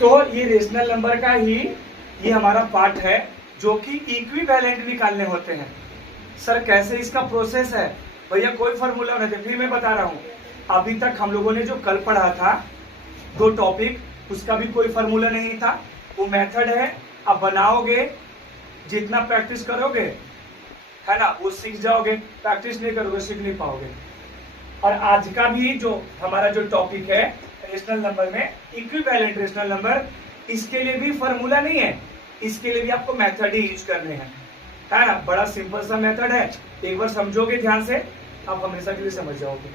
तो ये rational number का ही ये हमारा पार्ट है जो कि इक्विवेलेंट निकालने होते हैं। सर कैसे इसका प्रोसेस है? भैया कोई फॉर्मूला नहीं, फिर मैं बता रहा हूँ। अभी तक हम लोगों ने जो कल पढ़ा था 2 टॉपिक, उसका भी कोई फॉर्मूला नहीं था, वो मेथड है। अब बनाओगे, जितना प्रैक्टिस करोगे है ना वो सीख जाओगे, प्रैक्टिस नहीं करोगे सीख नहीं पाओगे। और आज का भी जो हमारा जो टॉपिक है रेशनल नंबर में इक्विवेलेंट रेशनल नंबर, इसके लिए भी फॉर्मूला नहीं है, इसके लिए भी आपको मेथड ही यूज करने हैं, है ना। बड़ा सिंपल सा मेथड है, एक बार समझोगे ध्यान से आप हमेशा के लिए समझ जाओगे।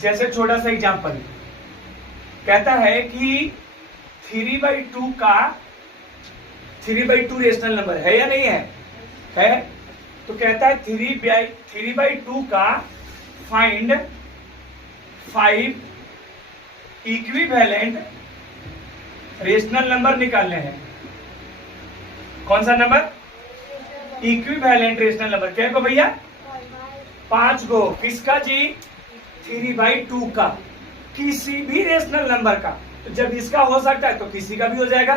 जैसे छोटा सा एग्जांपल कहता है कि 3/2 का 3/2 रेशनल नंबर है या नहीं है? तो कहता है 3/2 का फाइंड 5 इक्विवेलेंट रेशनल नंबर निकालने हैं। कौन सा नंबर? Equivalent rational number. क्या को भैया? 5 गो। किसका जी? 3/2 का, किसी भी रेशनल नंबर का। तो जब इसका हो सकता है तो किसी का भी हो जाएगा।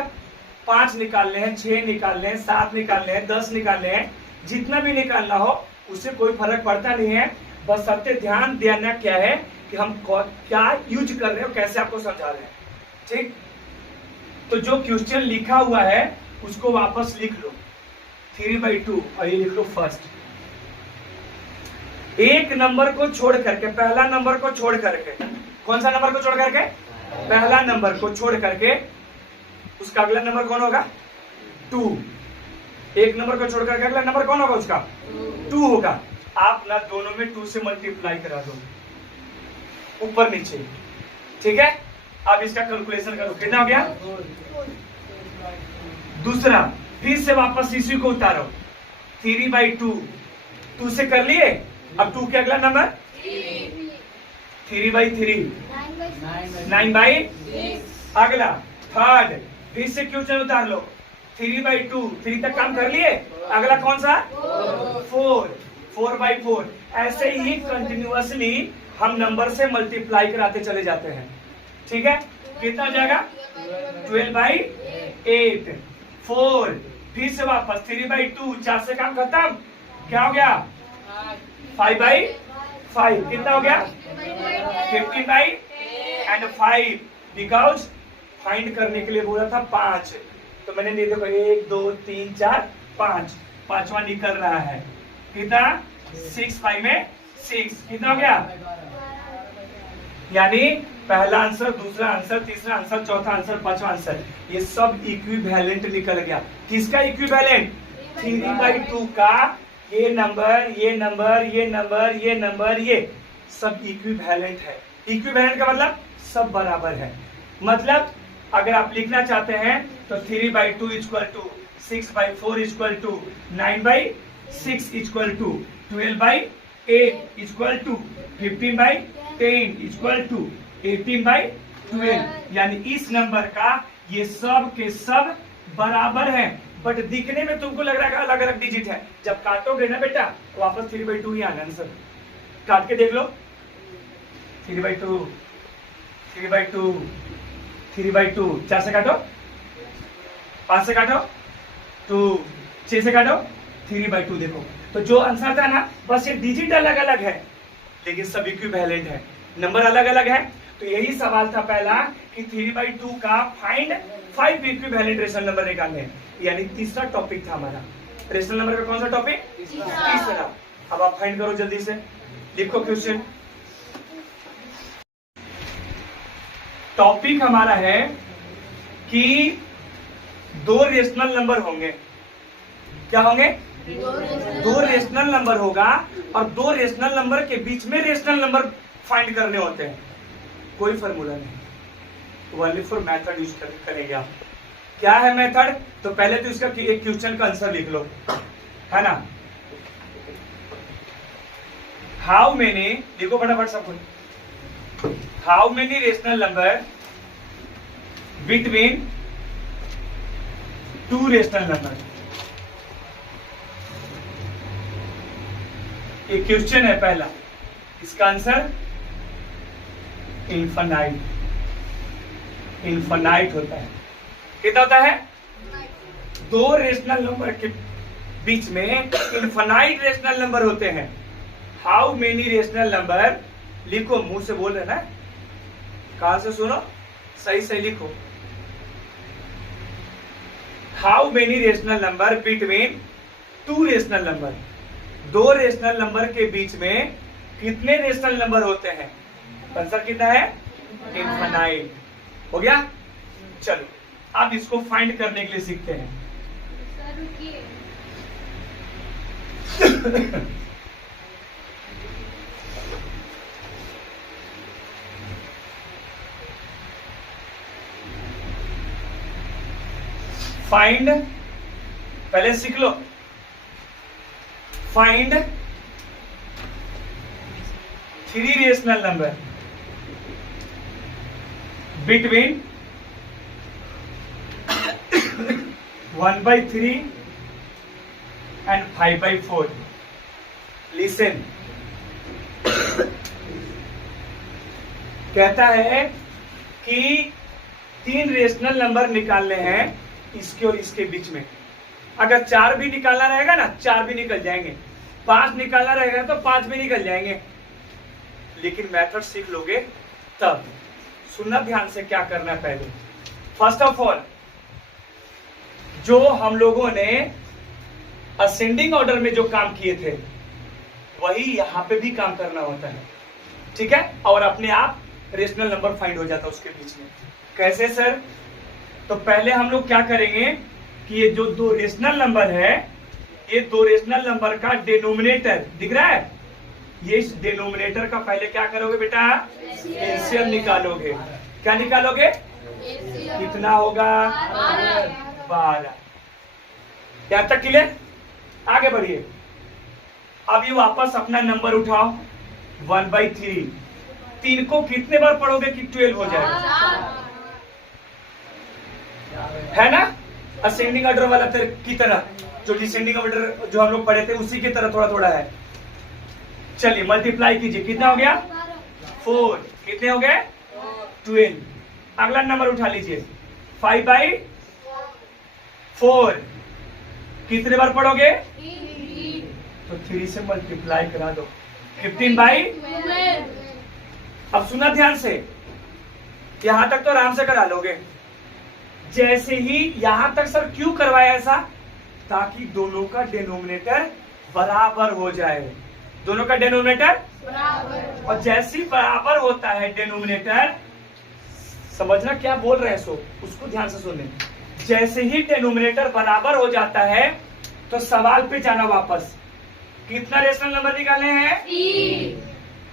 5 निकालने हैं, 6 निकालने हैं, 7 निकालने हैं, 10 निकालने हैं, जितना भी निकालना हो उससे कोई फर्क पड़ता नहीं है। बस सबसे ध्यान देना क्या है कि हम क्या यूज कर रहे हो, कैसे आपको समझा रहे हैं, ठीक। तो जो क्वेश्चन लिखा हुआ है उसको वापस लिख लो 3/2 और ये लिख लो फर्स्ट। एक नंबर को छोड़ करके, पहला नंबर को छोड़ करके, कौन सा नंबर को छोड़ करके? पहला नंबर को छोड़ करके उसका अगला नंबर कौन होगा? 2। एक नंबर को छोड़ करके अगला नंबर कौन होगा? उसका 2 होगा। आप ना दोनों में 2 से मल्टीप्लाई करा दो ऊपर नीचे, ठीक है। अब इसका कैलकुलेशन करो, कितना हो गया? दूसरा फिर से वापस इसी को उतारो 3/2, 2 से कर लिए। अब 2 के अगला नंबर 3/3, 9/6। अगला थर्ड फिर से क्वेश्चन उतार लो 3/2, 3 तक काम कर लिए। अगला कौन सा? 4/4। ऐसे ही कंटिन्यूअसली हम नंबर से मल्टीप्लाई कराते चले जाते हैं, ठीक है। कितना हो जाएगा? 12/8। 4 फिर से वापस 3/2, 4 से काम खत्म। क्या हो गया? 5/5। कितना हो गया? 15/5। बिकॉज फाइंड करने के लिए बोला था 5, तो मैंने नहीं, देखो 1 2 3 4 5, पांचवा निकल रहा है। कितना? 6/5 में 6। कितना हो गया? यानी पहला आंसर, दूसरा आंसर, तीसरा आंसर, चौथा आंसर, पांचवा आंसर, ये सब इक्विवेलेंट निकल गया। किसका इक्विवेलेंट? 3/2 का ये नंबर, ये नंबर, ये नंबर, ये नंबर, ये सब इक्विवेलेंट है। इक्विवेलेंट का मतलब सब बराबर है। मतलब अगर आप लिखना चाहते हैं तो 3/2 equal to 6/4 equal to 9/6 equal to 12/8 equal to 15/10 equal to 18/12। यानी इस नंबर का ये सब के सब बराबर है, बट दिखने में तुमको लग रहा है अलग अलग डिजिट है। जब काटोगे ना बेटा वापस 3/2 ही आना आंसर। काट के देख लो 3/2, 3/2, 3/2। 4 से काटो, 5 से काटो 2, 6 से काटो 3/2। देखो तो जो आंसर था ना, बस ये डिजिट अलग अलग है लेकिन सब इक्विवेलेंट है, नंबर अलग अलग है। तो यही सवाल था पहला कि 3/2 का फाइंड 5 इक्विवेलेंट रेशनल नंबर निकालने, यानी तीसरा टॉपिक था हमारा। रेशनल नंबर का कौन सा टॉपिक? तीसरा। अब आप फाइंड करो जल्दी से, लिखो क्वेश्चन। टॉपिक हमारा है कि 2 रेशनल नंबर होंगे। क्या होंगे? 2 रेशनल नंबर होगा और 2 रेशनल नंबर के बीच में रेशनल नंबर फाइंड करने होते हैं। कोई फॉर्मूला नहीं, ओनली फॉर मेथड यूज करेंगे आप। क्या है मेथड? तो पहले तो इसका एक क्वेश्चन का आंसर लिख लो, है ना। हाउ मेनी, लिखो फटाफट सब कुछ। How many rational number between 2 rational number. ये क्वेश्चन है पहला, इसका आंसर इनफाइनाइट। इनफाइनाइट होता है। कितना होता है? दो रेशनल नंबर के बीच में इनफाइनाइट रेशनल नंबर होते हैं। हाउ मेनी रेशनल नंबर, लिखो, मुंह से बोल रहे ना, कहां से सुनो, सही सही लिखो। How many rational number between two rational number, दो रेशनल नंबर के बीच में कितने रेशनल नंबर होते हैं? आंसर कितना है? इनफाइनाइट। हो गया? चलो अब इसको फाइंड करने के लिए सीखते हैं। फाइंड, पहले सीख लो। Find three rational number between 1/3 and 5/4। Listen, कहता है कि तीन रेशनल नंबर निकालने हैं इसके और इसके बीच में। अगर चार भी निकालना रहेगा ना, चार भी निकल जाएंगे, पांच निकालना रहेगा तो पांच भी निकल जाएंगे। लेकिन मेथड सीख लोगे तब। सुनना ध्यान से, क्या करना है पहले। फर्स्ट ऑफ ऑल, जो हम लोगों ने असेंडिंग ऑर्डर में जो काम किए थे वही यहां पे भी काम करना होता है, ठीक है? और अपने आप रेशनल नंबर फाइंड हो जाता है उसके बीच में। कैसे सर? तो पहले हम लोग क्या करेंगे कि ये जो दो रेशनल नंबर है, ये दो रेशनल नंबर का डिनोमिनेटर दिख रहा है, ये इस डिनोमिनेटर का पहले क्या करोगे बेटा? एलसीएम निकालोगे। क्या निकालोगे? कितना होगा? 12। यहां तक क्लियर? आगे बढ़िए। अब ये वापस अपना नंबर उठाओ, 1/3। 3 को कितने बार पढ़ोगे कि 12 हो जाएगा? है ना? असेंडिंग ऑर्डर वाला की तरह, जो डिसेंडिंग ऑर्डर जो हम लोग पढ़े थे उसी की तरह थोड़ा थोड़ा है। चलिए मल्टीप्लाई कीजिए, कितना हो गया? 4। कितने हो गए? 12। अगला नंबर उठा लीजिए, 5/4। कितने बार पढ़ोगे? तो 3 से मल्टीप्लाई करा दो, 15/12। अब सुना ध्यान से, यहां तक तो आराम से करा लोगे। जैसे ही यहां तक सर क्यों करवाया ऐसा? ताकि दोनों का डिनोमिनेटर बराबर हो जाए। दोनों का डिनोमिनेटर बराबर, और जैसे ही बराबर होता है डिनोमिनेटर, समझना क्या बोल रहे हैं सो उसको ध्यान से सुनने। जैसे ही डिनोमिनेटर बराबर हो जाता है तो सवाल पे जाना वापस। कितना रेशनल नंबर निकालने हैं? 3।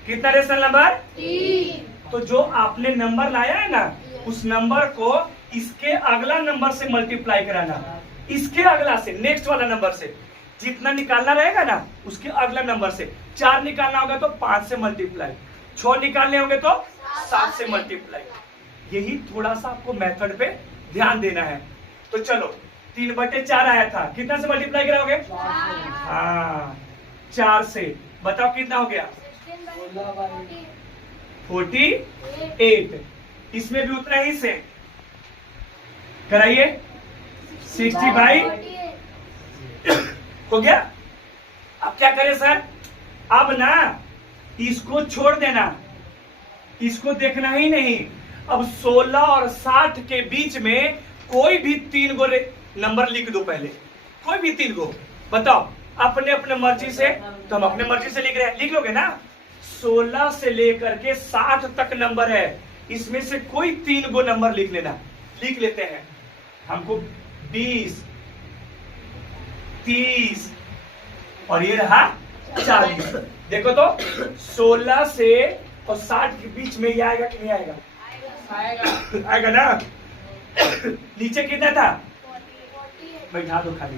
कितना रेशनल नंबर? 3। तो जो आपने नंबर लाया है ना, उस नंबर को इसके अगला नंबर से मल्टीप्लाई कराना, इसके अगला से, नेक्स्ट वाला नंबर से। जितना निकालना रहेगा ना उसके अगला नंबर से। 4 निकालना होगा तो 5 से मल्टीप्लाई, 6 निकालने होंगे तो 7 से मल्टीप्लाई। यही थोड़ा सा आपको मेथड पे ध्यान देना है। तो चलो 3/4 आया था, कितना से मल्टीप्लाई कराओगे? हाँ, 4 से। बताओ कितना हो गया? 48। इसमें भी उतना ही से कराइए, 60/, हो गया। अब क्या करें सर? अब ना इसको छोड़ देना, इसको देखना ही नहीं। अब 16 और 60 के बीच में कोई भी 3 गो नंबर लिख दो पहले, कोई भी 3 गो। बताओ अपने अपने मर्जी से, तो हम अपने मर्जी से लिख रहे हैं, लिख लोगे ना? 16 से लेकर के 60 तक नंबर है, इसमें से कोई 3 गो नंबर लिख लेना। लिख लेते हैं। हमको 20, 30 और ये रहा 40। देखो तो 16 से और 60 के बीच में ये आएगा कि नहीं आएगा? आएगा ना? नीचे कितना था? बैठा दो खाली।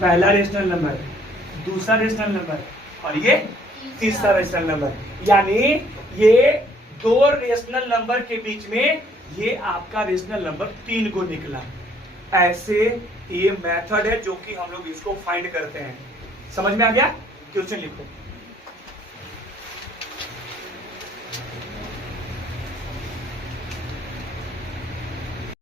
पहला रेशनल नंबर, दूसरा रेशनल नंबर और ये तीसरा रेशनल नंबर। यानी ये 2 रेशनल नंबर के बीच में ये आपका रेशनल नंबर 3 को निकला। ऐसे ये मेथड है जो कि हम लोग इसको फाइंड करते हैं। समझ में आ गया? क्वेश्चन लिखो।